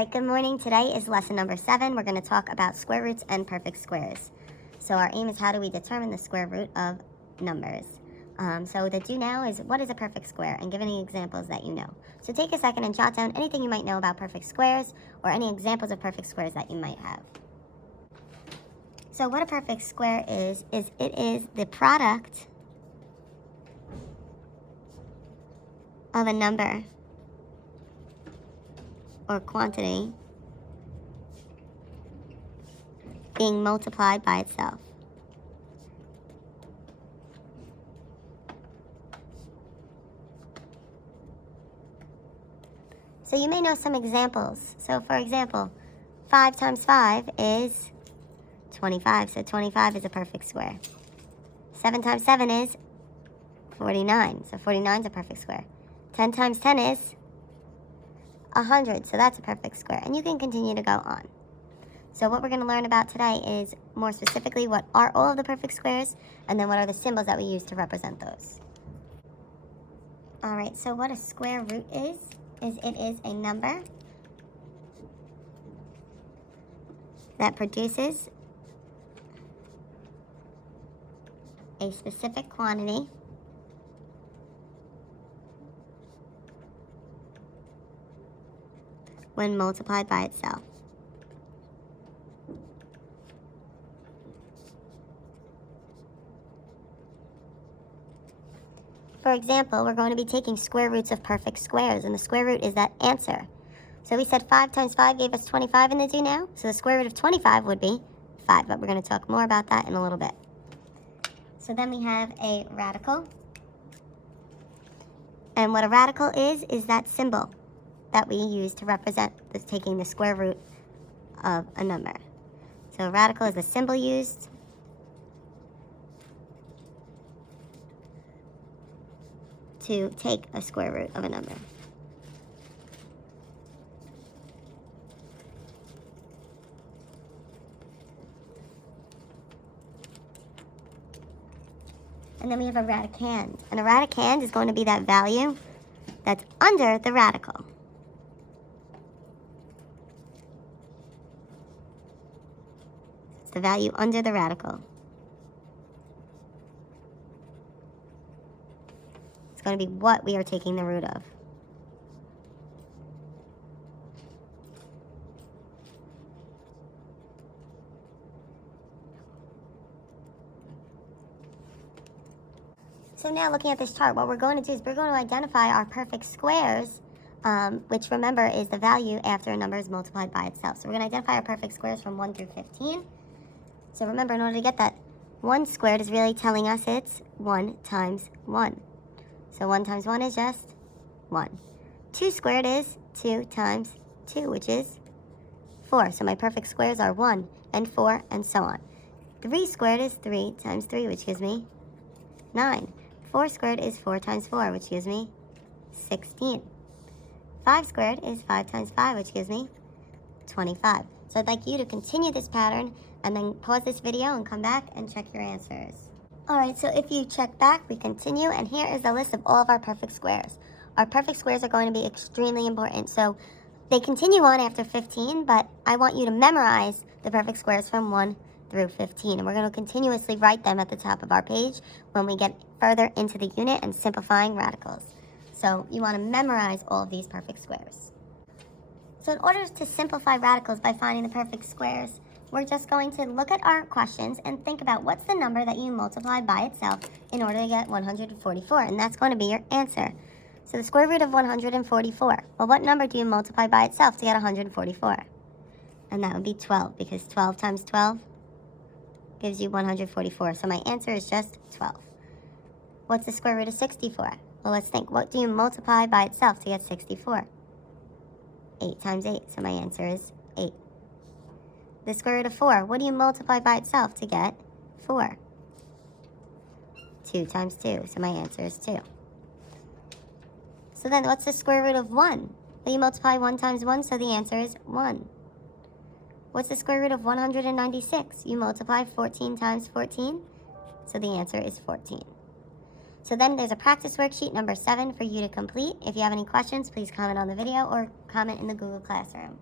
right, good morning. Today is lesson number 7. We're going to talk about square roots and perfect squares. So our aim is how do we determine the square root of numbers. So the do now is what is a perfect square, and give any examples that you know. So take a second and jot down anything you might know about perfect squares or any examples of perfect squares that you might have. So what a perfect square is it is the product of a number or quantity being multiplied by itself. So you may know some examples. So for example, 5 times 5 is 25. So 25 is a perfect square. 7 times 7 is 49. So 49 is a perfect square. 10 times 10 is 100. So that's a perfect square. And you can continue to go on. So what we're going to learn about today is more specifically what are all of the perfect squares, and then what are the symbols that we use to represent those. All right, so what a square root is it is a number that produces a specific quantity when multiplied by itself. For example, we're going to be taking square roots of perfect squares, and the square root is that answer. So we said 5 times 5 gave us 25 in the do now, so the square root of 25 would be 5, but we're going to talk more about that in a little bit. So then we have a radical. And what a radical is that symbol that we use to represent this, taking the square root of a number. So a radical is the symbol used to take a square root of a number. And then we have a radicand. And a radicand is going to be that value that's under the radical. It's the value under the radical. It's going to be what we are taking the root of. So now looking at this chart, what we're going to do is we're going to identify our perfect squares, which remember is the value after a number is multiplied by itself. So we're going to identify our perfect squares from 1 through 15. So remember, in order to get that 1 squared is really telling us it's 1 times 1. So 1 times 1 is just 1. 2 squared is 2 times 2, which is 4. So my perfect squares are 1 and 4 and so on. 3 squared is 3 times 3, which gives me 9. 4 squared is 4 times 4, which gives me 16. 5 squared is 5 times 5, which gives me 25. So I'd like you to continue this pattern and then pause this video and come back and check your answers. Alright, so if you check back, we continue, and here is a list of all of our perfect squares. Our perfect squares are going to be extremely important, so they continue on after 15, but I want you to memorize the perfect squares from 1 through 15, and we're going to continuously write them at the top of our page when we get further into the unit and simplifying radicals. So you want to memorize all of these perfect squares. So in order to simplify radicals by finding the perfect squares, we're just going to look at our questions and think about what's the number that you multiply by itself in order to get 144, and that's going to be your answer. So the square root of 144. Well, what number do you multiply by itself to get 144? And that would be 12, because 12 times 12 gives you 144. So my answer is just 12. What's the square root of 64? Well, let's think. What do you multiply by itself to get 64? 8 times 8. So my answer is 8. The square root of 4. What do you multiply by itself to get 4? 2 times 2. So my answer is 2. So then what's the square root of 1? Well, you multiply 1 times 1, so the answer is 1. What's the square root of 196? You multiply 14 times 14, so the answer is 14. So then there's a practice worksheet number 7 for you to complete. If you have any questions, please comment on the video or comment in the Google Classroom.